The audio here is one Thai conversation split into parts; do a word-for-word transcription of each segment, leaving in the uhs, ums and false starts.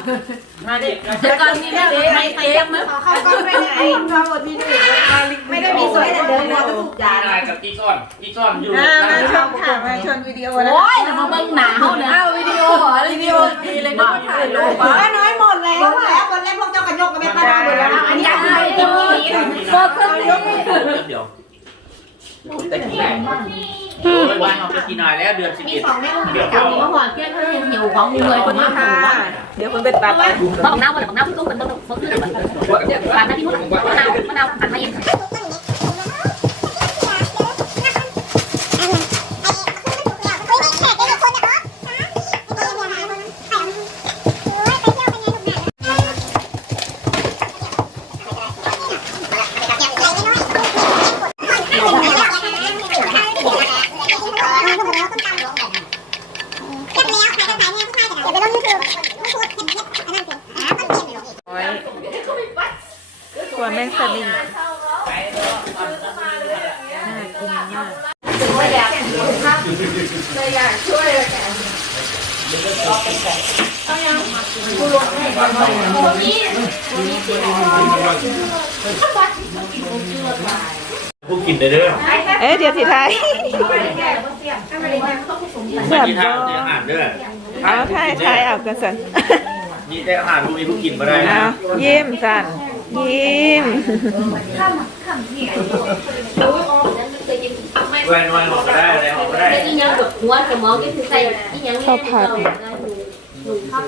มาดิเดี๋ยวก่อนมีเรื่องใครใครยังมั้ยเขาก็ไม่ไหนมาหมดที่นี่ไม่ได้มีสวยแต่เดินมาทุกอย่างอะไรกับที่ซ่อนที่ซ่อนอยู่มาชมค่ะมาชมวิดีโอนะโอ้ยมาเบิ่งหนาเขาเนี่ยอ้าววิดีโอเหรอวิดีโอดีเลยก็ถ่ายรูปมาน้อยหมดแล้วหมดแล้วหมดแล้วพวกเจ้ากระยกกันเป็นป้าหมดแล้วอันนี้อะไรกินนี่โฟกัสเดี๋ยวแต่กินได้วันเราจะกินหน่อยแล้วเดือนสิบเอ็ดเดี๋ยวเขาเมื่อวานเที่ยงเขาหิวของเลยคนมาค่ะเดี๋ยวคนเป็นปลาปลาบอกน้าบอกน้าพี่ตุ้มเป็นต้นเขาคือแบบปลาหน้าที่นู้นมะนาวมะนาวหั่นมาเองตัวแม่สลิงน่ากินมากเลยอยากเลยอยากช่วยเลยต้องยังกูลงให้ก่อนคนนี้คนนี้ติดผู้กินได้เด้อเอ๊ะเดี๋ยวสิไทยไม่กินทางเดี๋ยวอ่านเด้อเอาไทยไทยเอากันสันนี่ได้อาหารพวกนี้ผู้กินมาได้นะยิ้มสันยิ้มแวนวันออกก็ได้อะไรออกก็ได้ที่ยังแบบหัวสมองก็คือใส่ที่ยังไม่ได้เราหนูครับ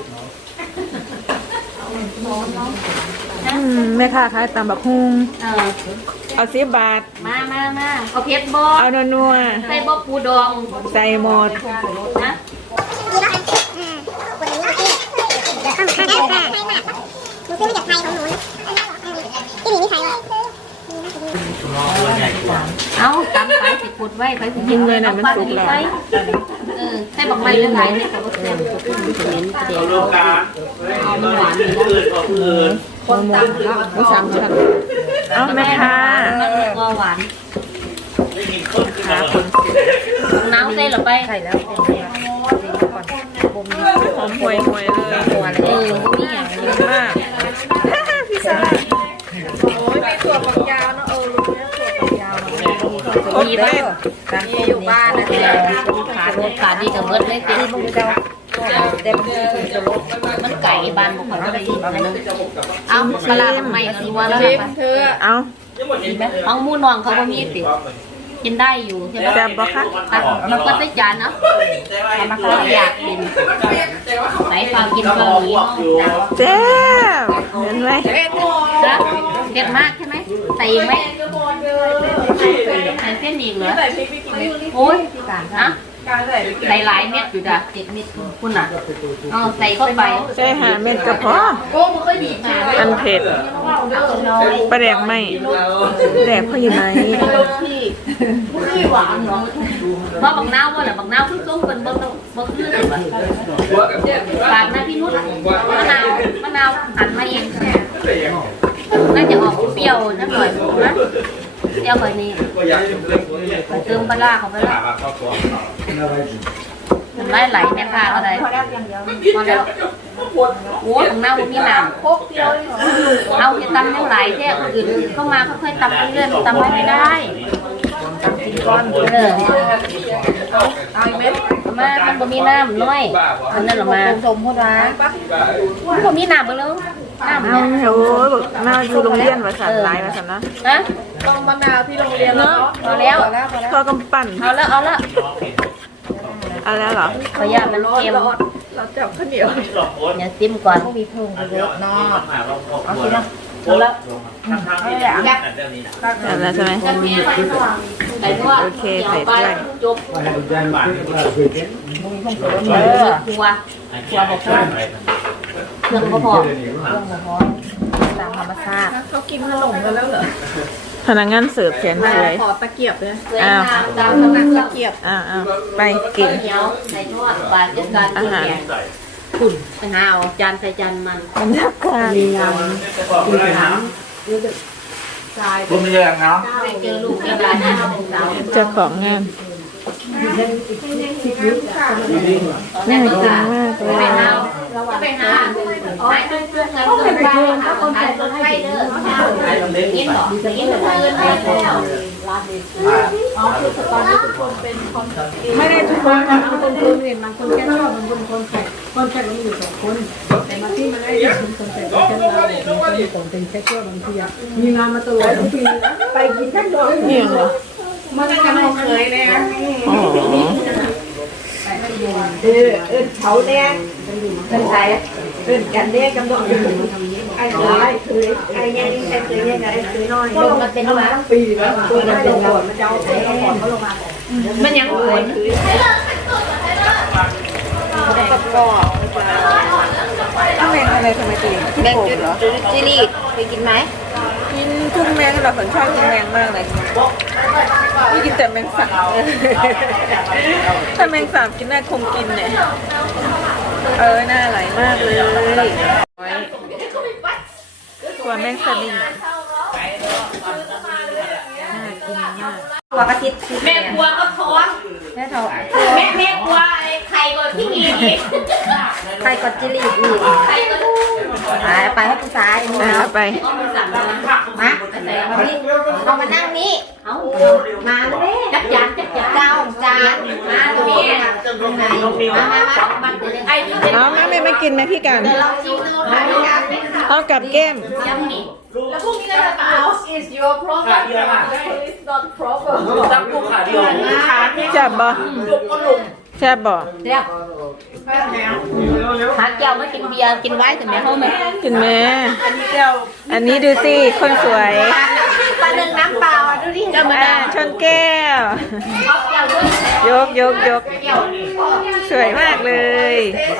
แม่ค้าขายตำบักฮุงเอาสิบบาทมามามาเอาเพชรบอเอานัวใส่บอปูดองใส่หมดนะเอาตำไปสิขุดไว้ไปสิยิงเลยนะมันสุกแล้วเออใส่บักไม้หลายๆเนี่ยเขาก็เสียบสุกขึ้นเน้นเดี๋ยวเอามันหวานเลยคนตำแล้วไม่ซ้ำกันเอาแม่ค่ะก็หวานขาคนน้ำเส้นหรือไปใส่แล้วหอมห่วยห่วยเลยหัวเลยเออนี่อย่างนี้มากพี่สาวโอ้ยมีถั่วฝักยาวเนาะเออรู้เนี่ยถั่วฝักยาวมีบ้างมีอยู่บ้านนะแต่ขาดขาดดีกับเบิร์ดเลยตีมึงจะเต็มที่ถึงจะลดมันไก่บ้านบุคคลอะไรอีกนะเอาปลาใหม่ตัวแล้วนะเอาเอามูนองเขาก็มีติกินได้อยู่ใช่ไหมแซ่บบ่คะมันก็ได้จานเนาะมันก็อยากกินใส่ความกินเกาหลีแซ่บเห็นไหมนะเผ็ดมากใช่ไหมใส่อีกไหมใส่เส้นอีกเหรอโอ้ยนะใส่หลายเม็ดอยู่จ้ะเจ็ดเม็ดคุณอ่ะเอาใส่เข้าไปใส่ห้าเม็ดก็พออันเผ็ดปลาแดกไหมแดกพออยู่ไหนเพราะบักนาวว่าแหละบักนาวคือต้มเป็นบักบักคือปากนะพี่นุชมะนาวมะนาวหั่นมาเองน่าจะออกเปรี้ยวนิดหน่อยนะเปรี้ยวแบบนี้เติมปลาเข้าไปแล้วน้ำลายไหลแม่ค่ะอะไรพอแล้วพอแล้วโอ้ของเน่ามีน้ำเอาจะตำไม่ไหลแค่คนอื่นเข้ามาค่อยๆตำเรื่อยๆตำไม่ได้ตำกินก้อนเลยเอาอีกไหมมามันบ่มีน้ำน้อยมันนั่นหรอมาสมพูดว่ามันบ่มีน้ำบ้างแล้วน้ำเนี่ยโอ้ยมะนาวอยู่โรงเรียนว่าสันหลายว่าสันนะฮะต้องมะนาวที่โรงเรียนแล้วพอแล้วพอกำปั่นเอาแล้วเอาแล้วเอาแล้วเหรอขออนุญาตมันเค็มเราจับข้าวเหนียวอย่าซิมก่อนมีเพิ่มเยอะเนาะเอาสินะเอาแล้วเอาแล้วใช่ไหมโอเคใส่ถ้วยจบเออครัวครัวบอกว่าเครื่องก็พอเครื่องก็พอตามธรรมชาติเขากินขนมกันแล้วเหรอพนักงานเสิร์ฟแขนสวยขอตะเกียบเลยอ้าวตามตะเกียบอ้าวอ้าวไปกินใส่ทอดปลาเจ็ดจานอาหารขุ่นไปหาเอาจานใส่จานมันบรรยากาศงานคุณถามคุณไม่ยังเนาะเจอลูกเจอหลานนะเจ้าของงานน่ากินมากเลยระหว่างไปหาหายเพื่อนเพื่อนเงินเกินไปหาคนใส่รถไฟเด้อยินหรอยินเงินไปแล้วอ๋อคือตอนนี้ทุกคนเป็นคนไม่ได้ทุกคนนะบางคนคนเรียนบางคนแค่ชอบบางคนคนแขกคนแขกมันมีอยู่สองคนแต่บางที่มันได้ยินคนแขกคนแขกเราเนี่ยมันมีสองเป็นแค่ชั่วบางทีอ่ะมีงานมาตลอดทุกปีไปกินข้าวดอกเนี่ยเหรอมันจะมองเคยเลยนะเออเออเขาเนี่ยเป็นใครเป็นกันเนี่ยกำลังอยู่ไอ้น้อยคือไอ้เนี่ยนี่ไอ้คือเนี่ยไอ้คือน้อยมันเป็นมาตั้งปีแล้วตัวมันเป็นก่อนมันจะเอาไปก่อนเขาลงมามันยังโวยแล้วก็ก็ต้องเป็นอะไรทำไมตีแมงจุดเหรอจิลีดไปกินไหมกินทุกแมงเราคนชอบกินแมงมากเลยไม่กินแต่แมงสาบถ้าแมงสาบกินได้คงกินเนี่ยเออน่าอร่อยมากเลยตัวแมงสลิงน่ากินมากตัวกระติดแม่กลัวก็ท้องแม่เท่าแม่แม่กลัวไอ้ไข่ก็ที่มีอีกใครกดจิลีดอีกไข่ก็ไปไปให้ผู้ชายนี่นะไปต้องมีสั่งมามาเอานี่เอามานั่งนี่เอามาเลยจับจานจับจานเจ้าจานมาตรงนี้มามามามันไอ้ที่เป็นน้องแม่ไม่ไม่กินไหมพี่กันเราชิมดูค่ะนี่ค่ะเอากับแก้มยำนี่แล้วพวกนี้ก็จะเอา is your problem it's not problem ตั้งกูขาเดียวขาแซ่บบ่ลุกก็ลุกแซ่บบ่เรียกหาแก้วมากินเบียร์กินไวน์ถึงแม่เขาไหมกินแม่อันนี้ดูสิคนสวยปลาหนึ่งน้ำเปล่าดูดิอ่าชนแก้วเอาแก้วด้วยยกยกยกแก้วสวยมากเลย